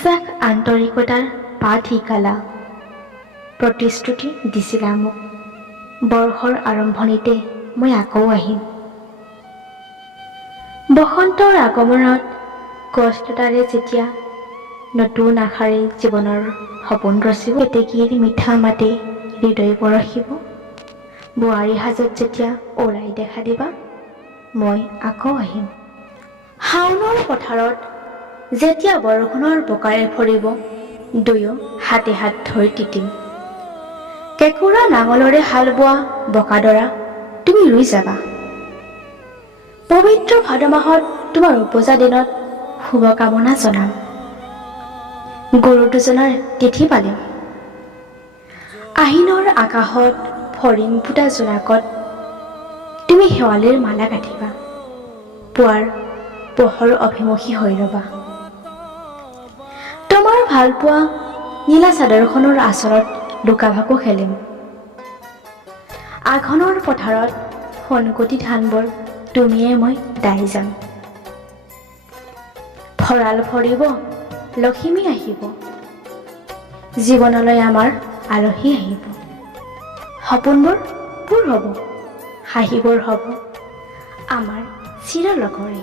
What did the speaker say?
বিশ্বাস আন্তৰিকতাৰ পাঠ শিকালা, প্ৰতিশ্ৰুতি দিছিলা মোক। বৰ্ষৰ আৰম্ভণিতে মই আকৌ আহিম। বসন্তৰ আগমনত কষ্টতাৰে যেতিয়া নতুন আশাৰে জীৱনৰ সপোন ৰচিব, কেতেকীৰ মিঠা মাতে হৃদয় পৰশিব। বোৱাৰী সাজত যেতিয়া ওলাই দেখা দিবা, মই আকৌ আহিম। শাওণৰ পথাৰত যেতিয়া বৰষুণৰ বোকাৰে ভৰিব, দুয়ো হাতে হাত ধৰি তিতিম। কেঁকুৰা নাঙলেৰে হাল বোৱা বোকাডৰা তুমি ৰুই যাবা। পবিত্ৰ ভাদ মাহত তোমাৰ উপজা দিনত শুভকামনা জনাম। গুৰু দুজনাৰ তিথি পালিম। আহিনৰ আকাশত ফৰিং ফুটা জোনাকত তুমি শেৱালিৰ মালা গাঁঠিবা। পুৱাৰ পোহৰ অভিমুখী হৈ ৰবা। তোমাৰ ভালপোৱা নীলা চাদৰখনৰ আঁচলত লুকা ভাকু খেলিম। আঘোণৰ পথাৰত সোণকটি ধানবোৰ তুমিয়ে মই দাই যাম। ভঁৰাল ভৰিব, লখিমী আহিব, জীৱনলৈ আমাৰ আলহী আহিব। সপোনবোৰ পূৰ হ'ব, হাঁহিবোৰ হ'ব আমাৰ চিৰ লগৰী।